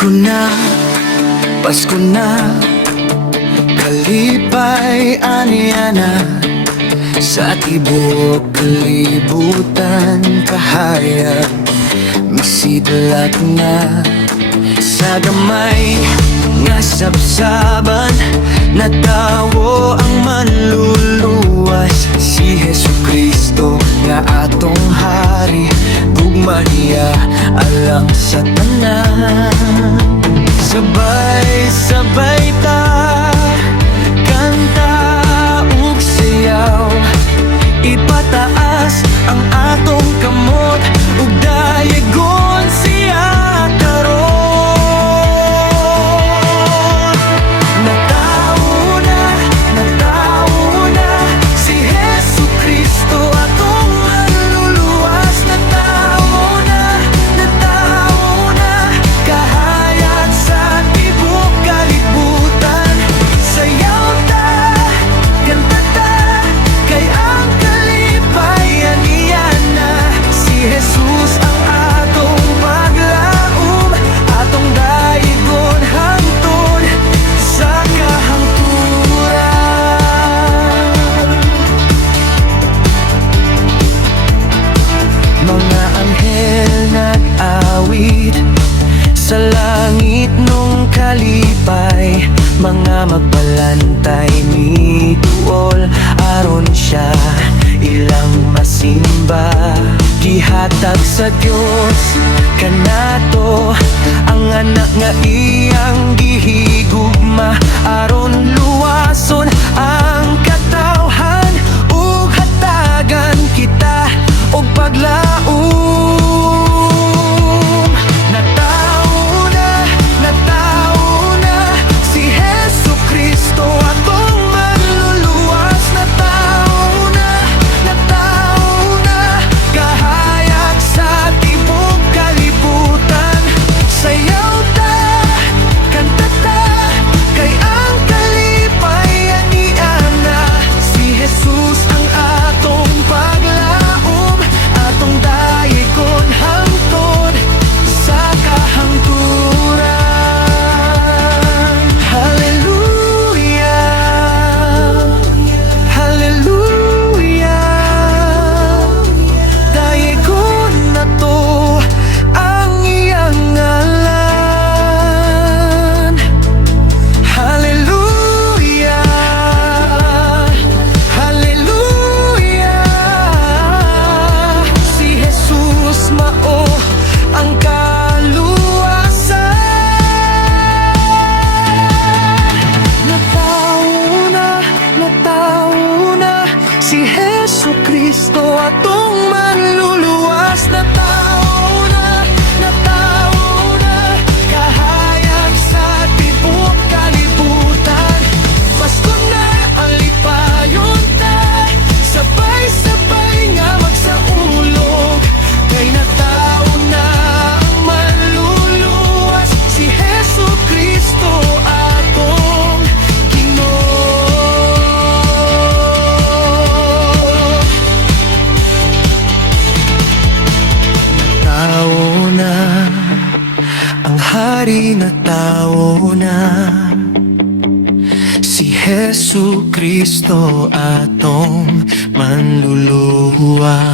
Pasko na, Pasko na, kalipay aniya na. Sa tibuok kalibutan kahayag misidlak na. Sa gamay nga sabsaban natawo ang manluluwas. Si Jesucristo nga atong hari, gugma niya alang sa tanan. Sabay-sabay ta kanta ug sayaw, ipataas ang atong kamot ug dayegon siya karon. Natawo na si Jesucristo atong manluluwas. Natawo na kahayag sa tibuok kalibutan. Sayaw ta, kanta ta, kay ang kalipayan niya na. Si Jesus ang atong paglaom, atong dayegon hangtod sa kahangturan. Mga anghel nag-awit sa langit nung kalipay, mga magbalantay ni duol aron siya ilang masimba. Gihatag sa Dios kanato ang anak nga iyang gihigugma, aron luwason ang katawhan ug hatagan kita og paglaom. Natawo na si Jesucristo atong manluluwas. Natawo na kahayag sa tibuok kalibutan. Sayaw ta, kanta ta, kay ang kalipayan niya na. Si Jesus ang atong paglaom, atong dayegon hangtod sa kahangturan. Hallelujah, hallelujah, dayegon na to ang iyang ngalan. Hallelujah, hallelujah, si Jesus mao ang kaluwasan. Natawo na si Jesucristo atong manluluwas. Natawo na kahayag sa tibuok kalibutan. Pasko na ang lipayon ta, sabay-sabay nga magsaulog, kay natawo na ang manluluwas. Si Jesucristo atong Ginoo. Natawo na ang hari, natawo na si Jesucristo atong manluluwas.